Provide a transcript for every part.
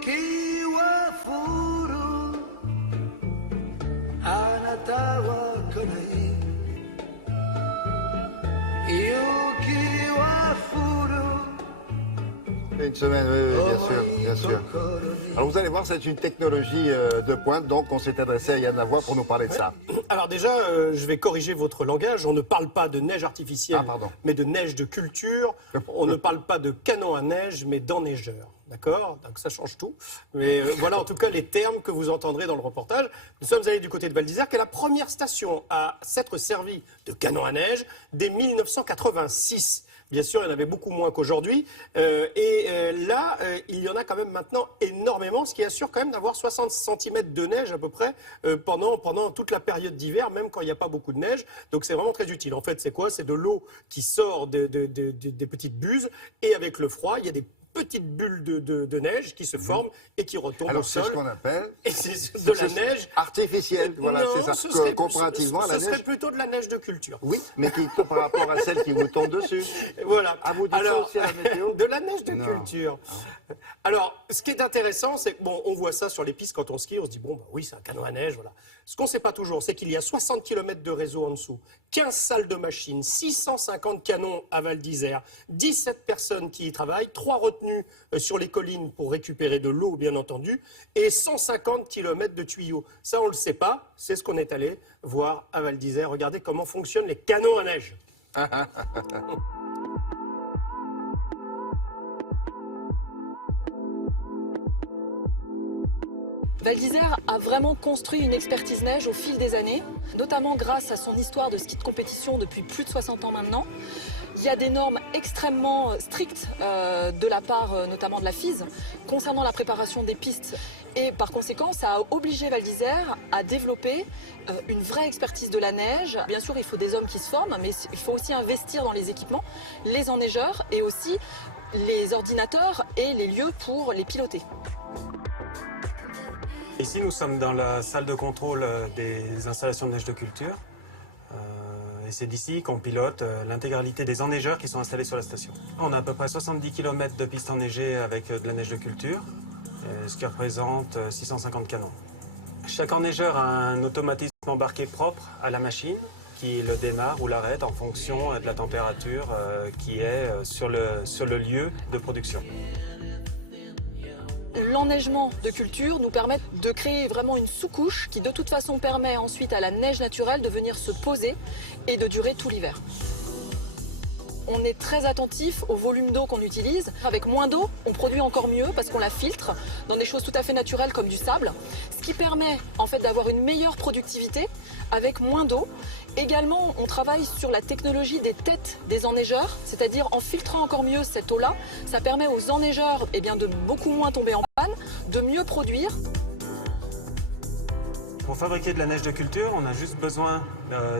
Yuki wa furu anata wa konai Yuki wa furu. Une semaine, oui, bien sûr, bien sûr. Alors vous allez voir, c'est une technologie de pointe, donc on s'est adressé à Yann Lavoie pour nous parler de ça. Alors déjà, je vais corriger votre langage. On ne parle pas de neige artificielle, mais de neige de culture. On ne parle pas de canon à neige, mais d'enneigeur. D'accord? Donc ça change tout. Mais voilà en tout cas les termes que vous entendrez dans le reportage. Nous sommes allés du côté de Val d'Isère, qui est la première station à s'être servie de canon à neige dès 1986. Bien sûr, il y en avait beaucoup moins qu'aujourd'hui. Là, il y en a quand même maintenant énormément, ce qui assure quand même d'avoir 60 cm de neige à peu près pendant toute la période d'hiver, même quand il n'y a pas beaucoup de neige. Donc c'est vraiment très utile. En fait, c'est quoi? C'est de l'eau qui sort des petites buses et avec le froid, il y a des petites bulles de neige qui se forment et qui retombent au sol. Alors c'est ce qu'on appelle et c'est de la neige artificielle. Voilà, c'est ça. Comparativement à la neige. Ce serait plutôt de la neige de culture. Oui, mais qui, par rapport à celle qui vous tombe dessus. Voilà. À vous dire ça aussi à la météo. De la neige de culture. Alors, ce qui est intéressant, c'est que bon, on voit ça sur les pistes quand on skie, on se dit bon, bah oui, c'est un canon à neige, voilà. Ce qu'on ne sait pas toujours, c'est qu'il y a 60 km de réseau en dessous, 15 salles de machines, 650 canons à Val d'Isère, 17 personnes qui y travaillent, 3 retenues sur les collines pour récupérer de l'eau, bien entendu, et 150 km de tuyaux. Ça, on ne le sait pas, c'est ce qu'on est allé voir à Val d'Isère. Regardez comment fonctionnent les canons à neige. Val d'Isère a vraiment construit une expertise neige au fil des années, notamment grâce à son histoire de ski de compétition depuis plus de 60 ans maintenant. Il y a des normes extrêmement strictes de la part notamment de la FIS concernant la préparation des pistes. Et par conséquent, ça a obligé Val d'Isère à développer une vraie expertise de la neige. Bien sûr, il faut des hommes qui se forment, mais il faut aussi investir dans les équipements, les enneigeurs et aussi les ordinateurs et les lieux pour les piloter. Ici, nous sommes dans la salle de contrôle des installations de neige de culture. Et c'est d'ici qu'on pilote l'intégralité des enneigeurs qui sont installés sur la station. On a à peu près 70 km de pistes enneigées avec de la neige de culture, ce qui représente 650 canons. Chaque enneigeur a un automatisme embarqué propre à la machine qui le démarre ou l'arrête en fonction de la température qui est sur le lieu de production. L'enneigement de culture nous permet de créer vraiment une sous-couche qui de toute façon permet ensuite à la neige naturelle de venir se poser et de durer tout l'hiver. On est très attentif au volume d'eau qu'on utilise. Avec moins d'eau, on produit encore mieux parce qu'on la filtre dans des choses tout à fait naturelles comme du sable, ce qui permet en fait d'avoir une meilleure productivité avec moins d'eau. Également, on travaille sur la technologie des têtes des enneigeurs, c'est-à-dire en filtrant encore mieux cette eau-là, ça permet aux enneigeurs de beaucoup moins tomber en panne, de mieux produire. Pour fabriquer de la neige de culture, on a juste besoin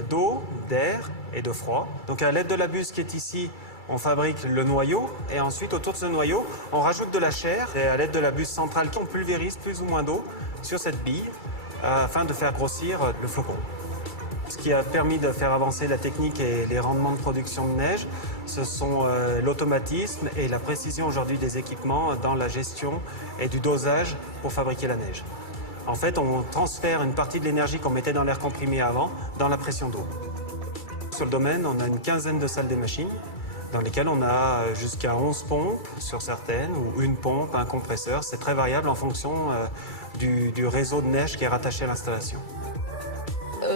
d'eau, d'air et de froid. Donc à l'aide de la buse qui est ici, on fabrique le noyau et ensuite autour de ce noyau, on rajoute de la chair et à l'aide de la buse centrale, on pulvérise plus ou moins d'eau sur cette bille afin de faire grossir le flocon. Ce qui a permis de faire avancer la technique et les rendements de production de neige, ce sont l'automatisme et la précision aujourd'hui des équipements dans la gestion et du dosage pour fabriquer la neige. En fait, on transfère une partie de l'énergie qu'on mettait dans l'air comprimé avant dans la pression d'eau. Sur le domaine, on a une quinzaine de salles des machines dans lesquelles on a jusqu'à 11 pompes sur certaines, ou une pompe, un compresseur. C'est très variable en fonction du réseau de neige qui est rattaché à l'installation.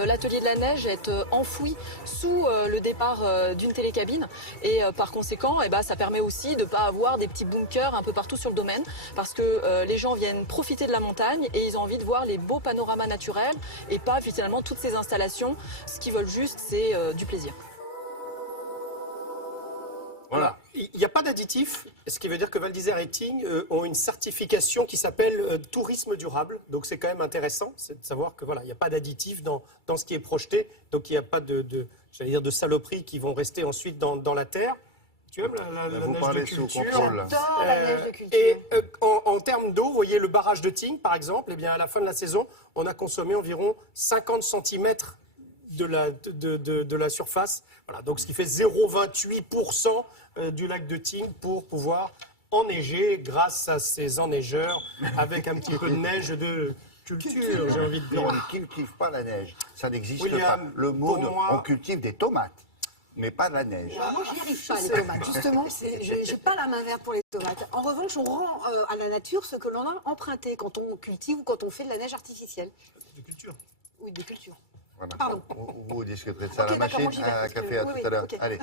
L'atelier de la neige est enfoui sous le départ d'une télécabine et par conséquent ça permet aussi de ne pas avoir des petits bunkers un peu partout sur le domaine parce que les gens viennent profiter de la montagne et ils ont envie de voir les beaux panoramas naturels et pas finalement toutes ces installations. Ce qu'ils veulent juste, c'est du plaisir. Voilà. Il n'y a pas d'additif, ce qui veut dire que Val d'Isère et Tignes ont une certification qui s'appelle tourisme durable. Donc c'est quand même intéressant, c'est de savoir que voilà, il n'y a pas d'additif dans ce qui est projeté, donc il n'y a pas de saloperies qui vont rester ensuite dans la terre. Tu aimes la neige de culture? J'adore la neige de culture. Et en termes d'eau, vous voyez le barrage de Tignes par exemple, eh bien à la fin de la saison, on a consommé environ 50 cm de la surface. Voilà, donc ce qui fait 0,28% du lac de Tignes pour pouvoir enneigé grâce à ces enneigeurs avec un petit peu de neige de culture, j'ai envie de Non, dire. on ne cultive pas la neige. Ça n'existe William, pas. Le mot, pour moi- on cultive des tomates, mais pas de la neige. Alors, moi, je n'y arrive pas, les tomates. Justement, je n'ai pas la main verte pour les tomates. En revanche, on rend à la nature ce que l'on a emprunté quand on cultive ou quand on fait de la neige artificielle. De culture. Oui, de culture. Voilà. Pardon. Vous discuterez de ça à Ok, la d'accord, machine, moi, j'y vais, à parce que- café à oui, tout oui, à l'heure. ok. Allez.